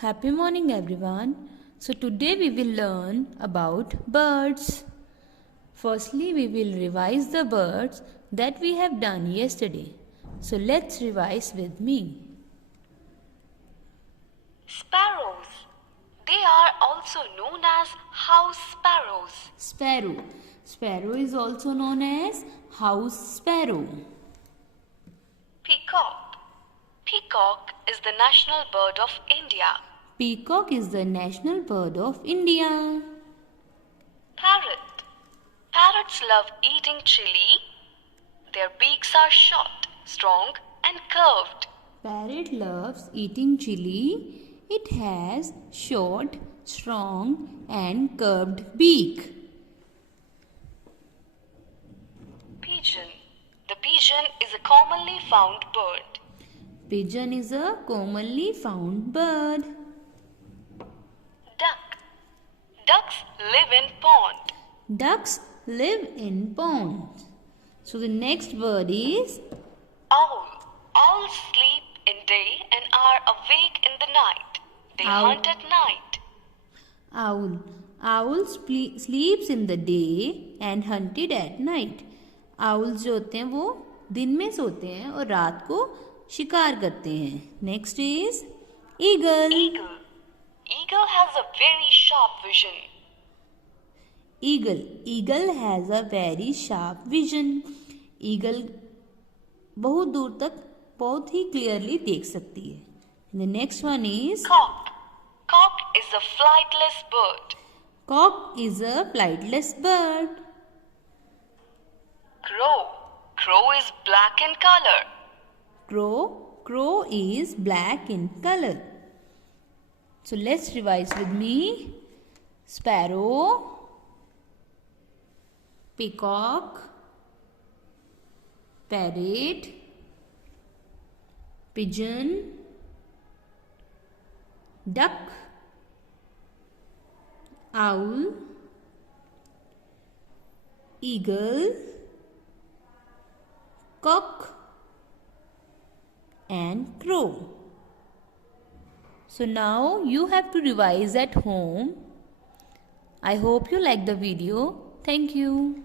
Happy morning everyone. So today we will learn about birds. Firstly, we will revise the birds that we have done yesterday. So let's revise with me. Sparrows. They are also known as house sparrows. Sparrow. Sparrow is also known as house sparrow. Peacock. Peacock is the national bird of India. Peacock is the national bird of India. Parrot. Parrots love eating chili. Their beaks are short, strong and curved. Parrot loves eating chili. It has short, strong and curved beak. Pigeon. The pigeon is a commonly found bird. Pigeon is a commonly found bird. Duck. Ducks live in pond. Ducks live in ponds. So the next bird is Owl. Owls sleep in day and are awake in the night. They hunt at night. owl. Owl sleeps in the day and hunted at night. Owls जो होते हैं वो दिन में सोते हैं और रात को शिकार करते हैं. Next is eagle. Eagle. Eagle has a very sharp vision. Eagle has a very sharp vision. Eagle बहुत दूर तक बहुत ही clearly देख सकती है. The next one is Cock. Cock is a flightless bird. cock is a flightless bird. Crow. Crow is black in color. Crow is black in color. So let's revise with me. Sparrow, peacock, parrot, pigeon, duck, owl, eagle, cock and crow. So now you have to revise at home. I hope you like the video. Thank you.